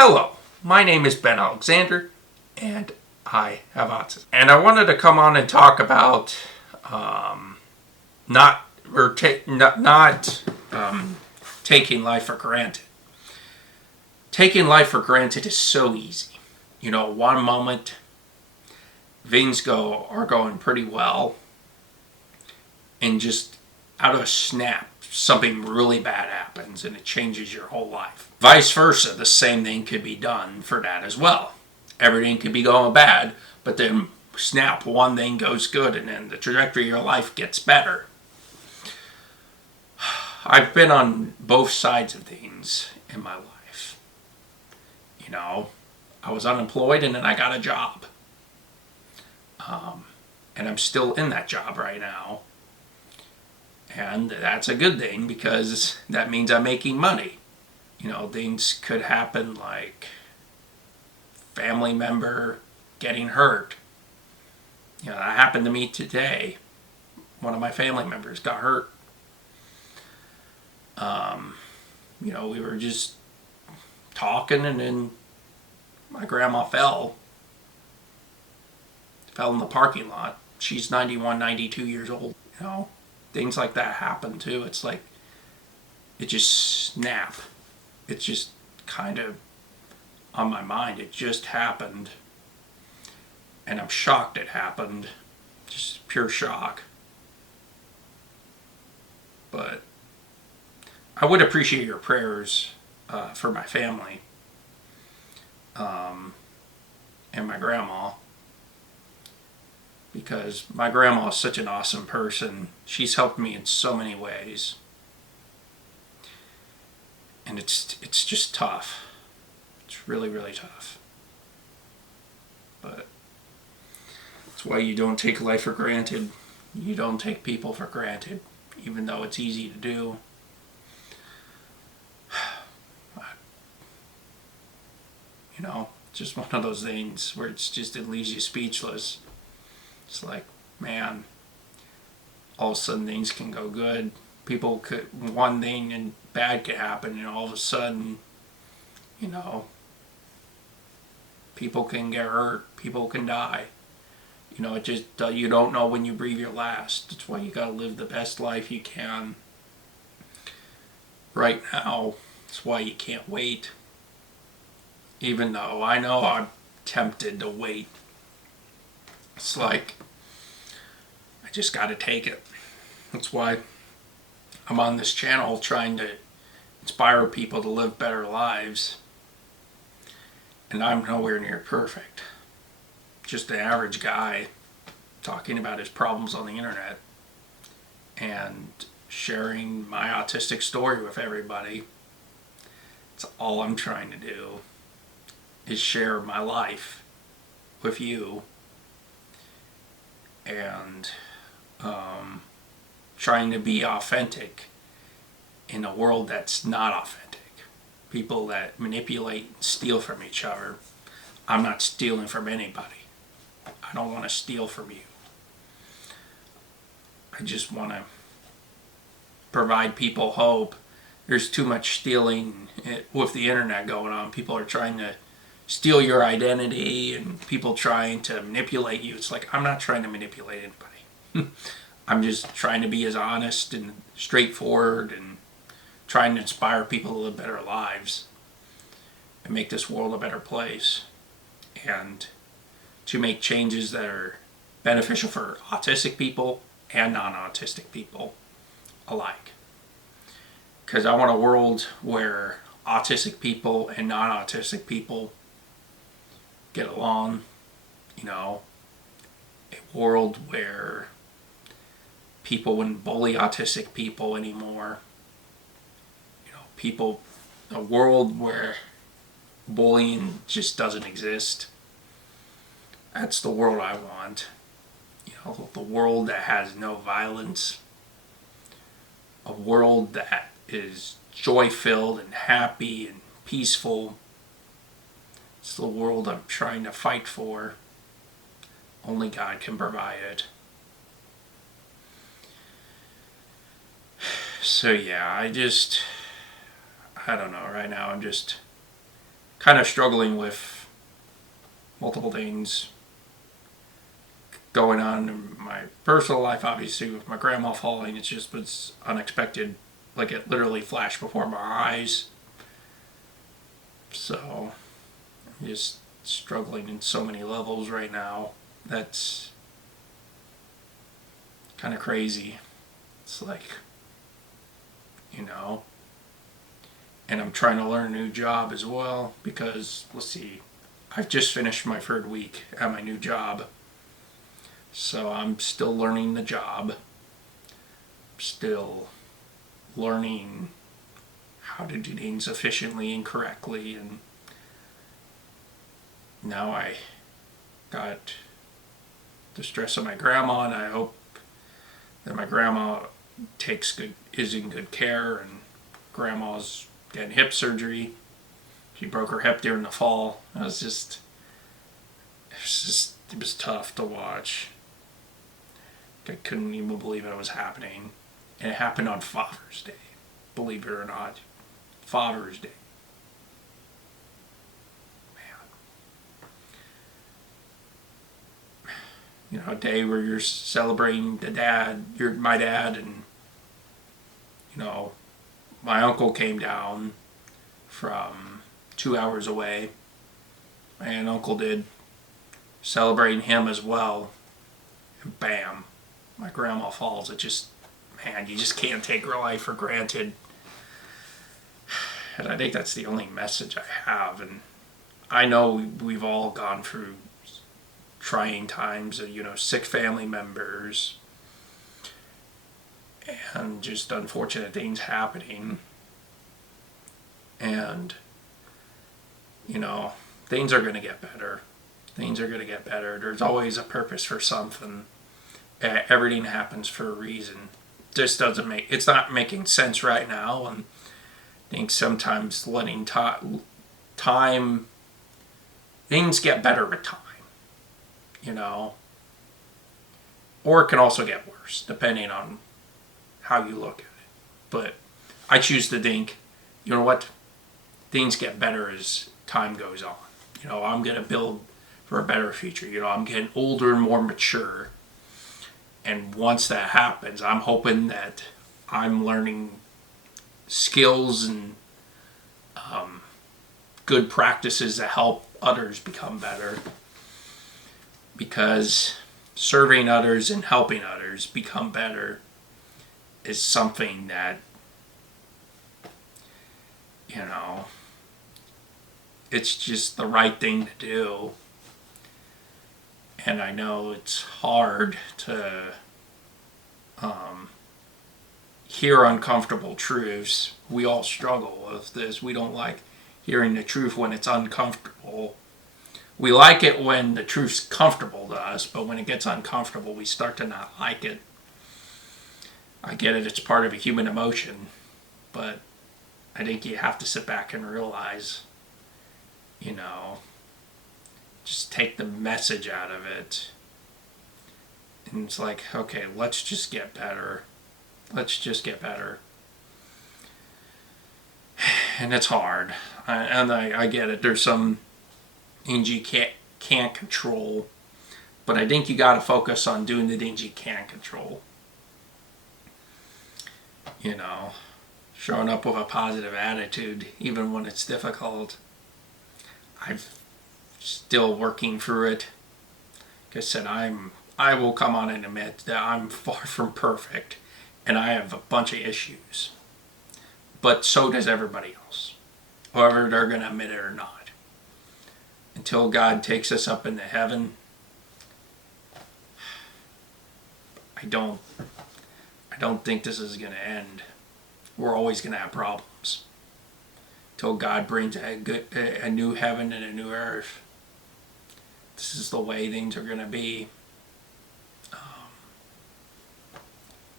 Hello, my name is Ben Alexander, and I have autism. And I wanted to come on and talk about not taking life for granted. Taking life for granted is so easy. You know, one moment things are going pretty well, and just out of a snap, something really bad happens and it changes your whole life. Vice versa, the same thing could be done for that as well. Everything could be going bad, but then snap, one thing goes good and then the trajectory of your life gets better. I've been on both sides of things in my life. You know, I was unemployed and then I got a job. And I'm still in that job right now. And that's a good thing because that means I'm making money. You know, things could happen like family member getting hurt. You know, that happened to me today. One of my family members got hurt. You know, we were just talking and then my grandma fell in the parking lot. She's 91, 92 years old, you know. Things like that happen too. It's like, it just snap. It's just kind of on my mind. It just happened. And I'm shocked it happened. Just pure shock. But I would appreciate your prayers for my family and my grandma. Because my grandma is such an awesome person. She's helped me in so many ways. And it's just tough. It's really, really tough. But that's why you don't take life for granted. You don't take people for granted, even though it's easy to do. You know, just one of those things where it leaves you speechless. It's like, man, all of a sudden things can go good. One thing and bad could happen, and all of a sudden, you know, people can get hurt, people can die. You know, you don't know when you breathe your last. That's why you gotta live the best life you can right now. That's why you can't wait. Even though I know I'm tempted to wait. It's like, I just got to take it. That's why I'm on this channel trying to inspire people to live better lives. And I'm nowhere near perfect. Just an average guy talking about his problems on the internet and sharing my autistic story with everybody. That's all I'm trying to do, is share my life with you. And trying to be authentic in a world that's not authentic. People that manipulate and steal from each other. I'm not stealing from anybody. I don't want to steal from you. I just want to provide people hope. There's too much stealing with the internet going on. People are trying to steal your identity and people trying to manipulate you. It's like, I'm not trying to manipulate anybody. I'm just trying to be as honest and straightforward and trying to inspire people to live better lives and make this world a better place and to make changes that are beneficial for autistic people and non-autistic people alike. Because I want a world where autistic people and non-autistic people get along, you know, a world where people wouldn't bully autistic people anymore, you know, a world where bullying just doesn't exist. That's the world I want, you know, the world that has no violence, a world that is joy-filled and happy and peaceful. It's the world I'm trying to fight for. Only God can provide it. So yeah, I don't know, right now I'm just kind of struggling with multiple things going on in my personal life, obviously, with my grandma falling. It just was unexpected. Like, it literally flashed before my eyes. So, I'm just struggling in so many levels right now. That's kind of crazy. It's like, you know, and I'm trying to learn a new job as well because, let's see, I've just finished my third week at my new job. So I'm still learning the job, still learning how to do things efficiently and correctly, and now I got the stress of my grandma, and I hope that my grandma is in good care, and grandma's getting hip surgery. She broke her hip during the fall. It was tough to watch. I couldn't even believe it was happening. And it happened on Father's Day, believe it or not. Father's Day. Man. You know, a day where you're celebrating my dad, and, you know, my uncle came down from 2 hours away. And uncle did, celebrating him as well. And bam, my grandma falls. It just, man, you just can't take her life for granted. And I think that's the only message I have. And I know we've all gone through trying times, you know, sick family members, and just unfortunate things happening. And, you know, things are going to get better. Things are going to get better. There's always a purpose for something. Everything happens for a reason. It's not making sense right now, and I think sometimes letting time, things get better with time, you know, or it can also get worse depending on how you look at it. But I choose to think, you know what, things get better as time goes on. You know, I'm going to build for a better future. You know, I'm getting older and more mature. And once that happens, I'm hoping that I'm learning skills and good practices that help others become better. Because serving others and helping others become better is something that, you know, it's just the right thing to do. And I know it's hard to hear uncomfortable truths. We all struggle with this. We don't like hearing the truth when it's uncomfortable. We like it when the truth's comfortable to us, but when it gets uncomfortable, we start to not like it. I get it, it's part of a human emotion, but I think you have to sit back and realize, you know, just take the message out of it. And it's like, okay, let's just get better. Let's just get better. And it's hard. I get it. There's some things you can't control. But I think you got to focus on doing the things you can control. You know, showing up with a positive attitude, even when it's difficult. I'm still working through it. Like I said, I will come on and admit that I'm far from perfect, and I have a bunch of issues. But so does everybody else, whether they're going to admit it or not. Until God takes us up into heaven, I don't think this is going to end. We're always going to have problems. Until God brings a new heaven and a new earth. This is the way things are going to be.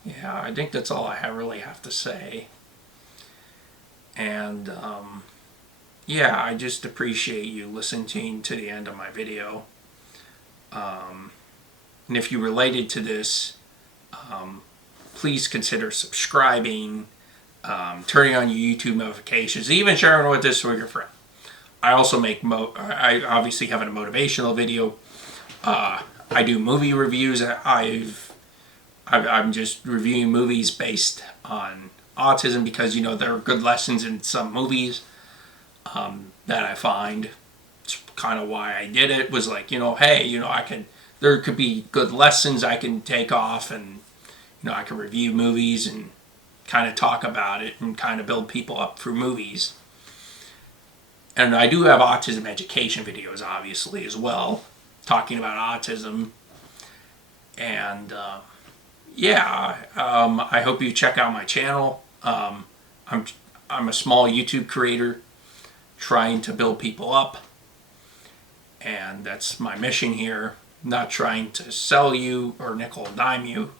Yeah, I think that's all I really have to say. And yeah, I just appreciate you listening to the end of my video. And if you related to this, please consider subscribing, turning on your YouTube notifications, even sharing with this with your friend. I also make I obviously have a motivational video. I do movie reviews. I'm just reviewing movies based on autism because, you know, there are good lessons in some movies that I find. It's kind of why I did it, was like, you know, hey, you know, there could be good lessons I can take off, and, you know, I can review movies and kind of talk about it and kind of build people up through movies. And I do have autism education videos, obviously, as well, talking about autism. And I hope you check out my channel. I'm a small YouTube creator trying to build people up, and that's my mission here. I'm not trying to sell you or nickel and dime you.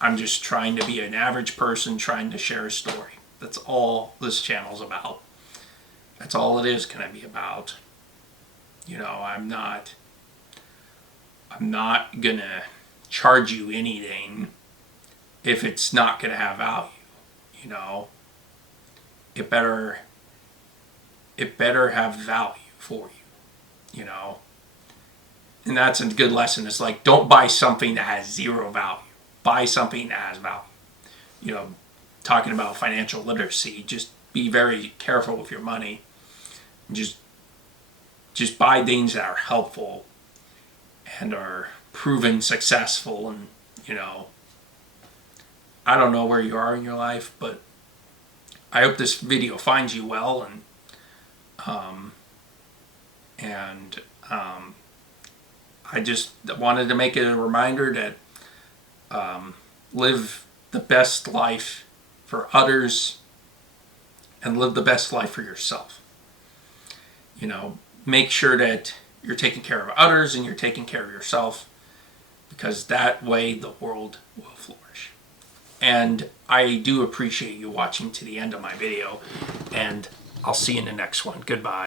I'm just trying to be an average person trying to share a story. That's all this channel's about. That's all it is going to be about. You know, I'm not gonna charge you anything if it's not gonna have value. You know, it better have value for you. You know, and that's a good lesson. It's like, don't buy something that has zero value. Buy something that has value. You know, talking about financial literacy, just be very careful with your money. Just buy things that are helpful and are proven successful. And, you know, I don't know where you are in your life, but I hope this video finds you well. And I just wanted to make it a reminder that live the best life for others and live the best life for yourself. You know, make sure that you're taking care of others and you're taking care of yourself, because that way the world will flourish. And I do appreciate you watching to the end of my video, and I'll see you in the next one. Goodbye.